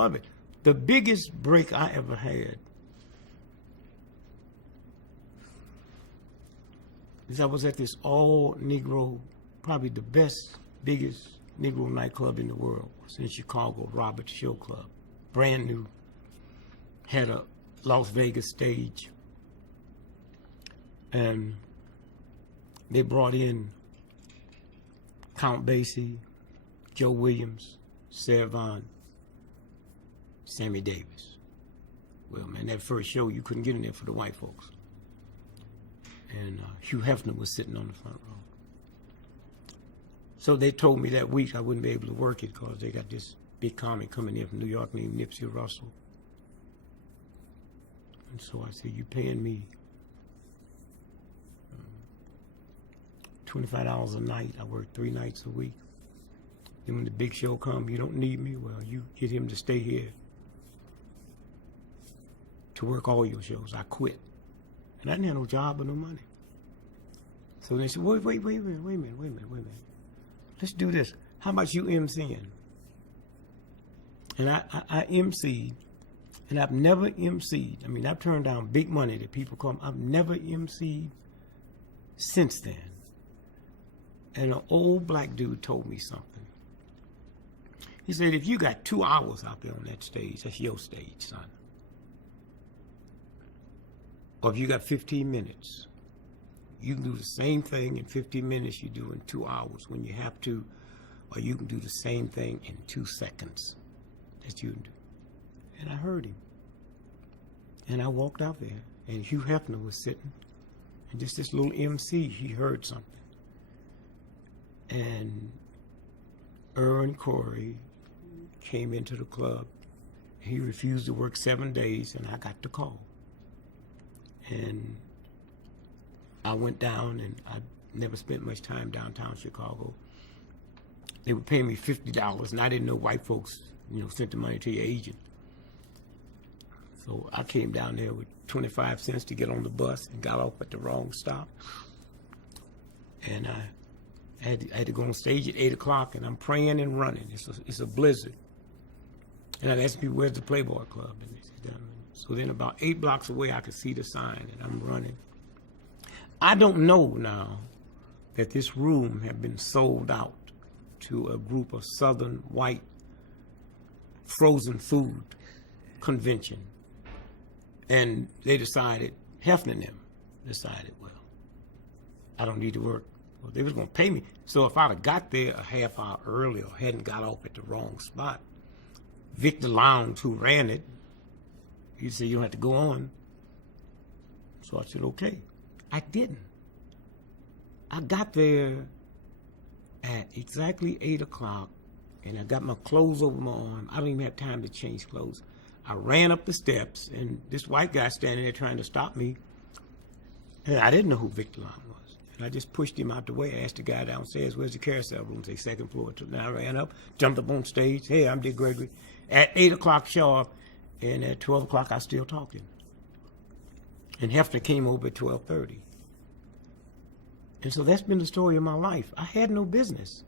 of it. The biggest break I ever had is I was at this all-Negro, probably the best, biggest Negro nightclub in the world. It's in Chicago, Robert's Show Club. Brand new. Had a Las Vegas stage. And they brought in Count Basie, Joe Williams, Sarah Vaughan, Sammy Davis. Well, man, that first show, you couldn't get in there for the white folks. And Hugh Hefner was sitting on the front row. So they told me that week I wouldn't be able to work it because they got this big comic coming in from New York named Nipsey Russell. And so I said, you paying me $25 a night. I work 3 nights a week. Then when the big show comes, you don't need me. Well, you get him to stay here to work all your shows. I quit. And I didn't have no job or no money. So they said, wait a minute. Let's do this. How about you MCing? And I MC'd, and I've never MC'd. I mean, I've turned down big money that people come. I've never MC'd since then. And an old black dude told me something. He said, if you got 2 hours out there on that stage, that's your stage, son. Or if you got 15 minutes, you can do the same thing in 15 minutes you do in 2 hours when you have to, or you can do the same thing in 2 seconds that you can do. And I heard him. And I walked out there, and Hugh Hefner was sitting, and just this little MC, he heard something. And Ern Corey came into the club. He refused to work 7 days, and I got the call. And I went down, and I never spent much time downtown Chicago. They would pay me $50, and I didn't know white folks, sent the money to your agent. So I came down there with 25 cents to get on the bus and got off at the wrong stop. And I had to go on stage at 8 o'clock, and I'm praying and running. It's a blizzard. And I'd ask people, where's the Playboy Club? And they said, down. So then about 8 blocks away, I could see the sign, and I'm running. I don't know now that this room had been sold out to a group of Southern white frozen food convention. And they decided, Hefner and them decided, well, I don't need to work. Well, they was going to pay me. So if I'd have got there a half hour early or hadn't got off at the wrong spot, Victor Lowndes, who ran it, he said, you don't have to go on. So I said, okay. I didn't. I got there at exactly 8 o'clock, and I got my clothes over my arm. I don't even have time to change clothes. I ran up the steps, and this white guy standing there trying to stop me, and I didn't know who Victor Lowndes was. And I just pushed him out the way. I asked the guy downstairs, where's the carousel room? Say, 2nd floor. And I ran up, jumped up on stage. Hey, I'm Dick Gregory. At 8 o'clock sharp, and at 12 o'clock, I was still talking. And Hefner came over at 12:30. And so that's been the story of my life. I had no business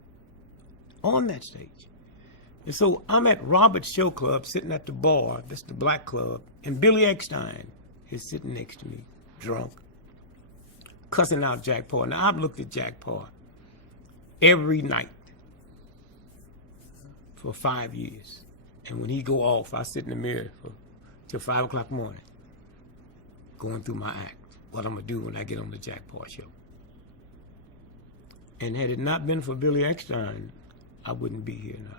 on that stage. And so I'm at Robert's Show Club, sitting at the bar, that's the black club, and Billy Eckstein is sitting next to me, drunk, cussing out Jack Paar. Now, I've looked at Jack Paar every night for 5 years. And when he go off, I sit in the mirror till 5 o'clock in the morning, going through my act, what I'm going to do when I get on the Jack Paar show. And had it not been for Billy Eckstein, I wouldn't be here now.